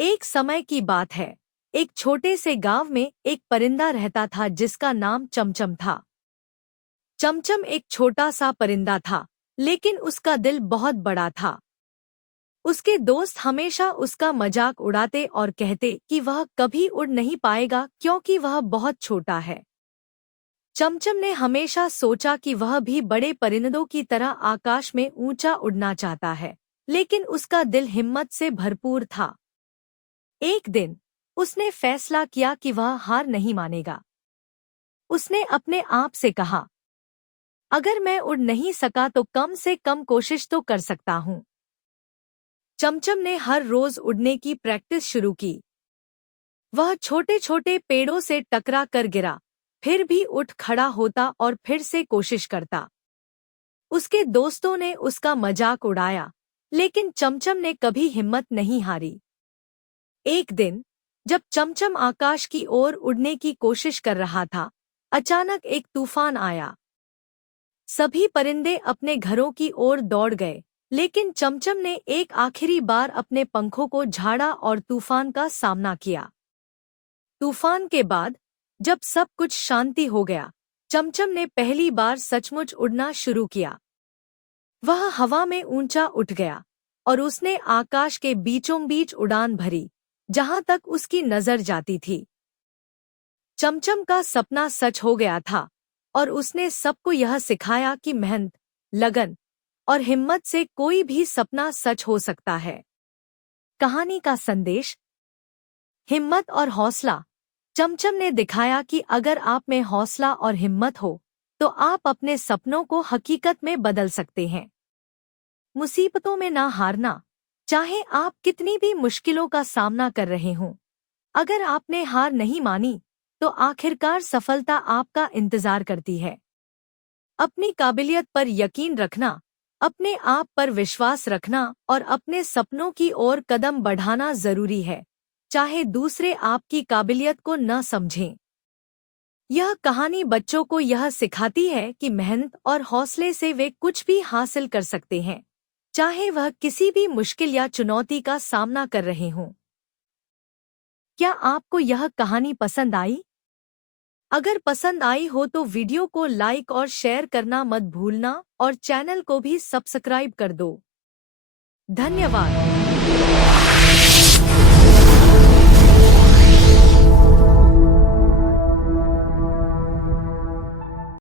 एक समय की बात है। एक छोटे से गांव में एक परिंदा रहता था जिसका नाम चमचम था। चमचम एक छोटा सा परिंदा था, लेकिन उसका दिल बहुत बड़ा था। उसके दोस्त हमेशा उसका मजाक उड़ाते और कहते कि वह कभी उड़ नहीं पाएगा क्योंकि वह बहुत छोटा है। चमचम ने हमेशा सोचा कि वह भी बड़े परिंदों की तरह आकाश में ऊंचा उड़ना चाहता है, लेकिन उसका दिल हिम्मत से भरपूर था। एक दिन उसने फैसला किया कि वह हार नहीं मानेगा। उसने अपने आप से कहा, अगर मैं उड़ नहीं सका तो कम से कम कोशिश तो कर सकता हूँ। चमचम ने हर रोज उड़ने की प्रैक्टिस शुरू की। वह छोटे छोटे पेड़ों से टकरा कर गिरा, फिर भी उठ खड़ा होता और फिर से कोशिश करता। उसके दोस्तों ने उसका मजाक उड़ाया, लेकिन चमचम ने कभी हिम्मत नहीं हारी। एक दिन जब चमचम आकाश की ओर उड़ने की कोशिश कर रहा था, अचानक एक तूफान आया। सभी परिंदे अपने घरों की ओर दौड़ गए, लेकिन चमचम ने एक आखिरी बार अपने पंखों को झाड़ा और तूफान का सामना किया। तूफान के बाद जब सब कुछ शांति हो गया, चमचम ने पहली बार सचमुच उड़ना शुरू किया। वह हवा में ऊंचा उठ गया और उसने आकाश के बीचों बीच उड़ान भरी, जहां तक उसकी नजर जाती थी। चमचम का सपना सच हो गया था और उसने सबको यह सिखाया कि मेहनत, लगन और हिम्मत से कोई भी सपना सच हो सकता है। कहानी का संदेश: हिम्मत और हौसला। चमचम ने दिखाया कि अगर आप में हौसला और हिम्मत हो, तो आप अपने सपनों को हकीकत में बदल सकते हैं। मुसीबतों में ना हारना, चाहे आप कितनी भी मुश्किलों का सामना कर रहे हों। अगर आपने हार नहीं मानी, तो आखिरकार सफलता आपका इंतजार करती है। अपनी काबिलियत पर यकीन रखना, अपने आप पर विश्वास रखना और अपने सपनों की ओर कदम बढ़ाना जरूरी है, चाहे दूसरे आपकी काबिलियत को न समझें। यह कहानी बच्चों को यह सिखाती है कि मेहनत और हौसले से वे कुछ भी हासिल कर सकते हैं, चाहे वह किसी भी मुश्किल या चुनौती का सामना कर रहे हों। क्या आपको यह कहानी पसंद आई? अगर पसंद आई हो तो वीडियो को लाइक और शेयर करना मत भूलना और चैनल को भी सब्सक्राइब कर दो। धन्यवाद।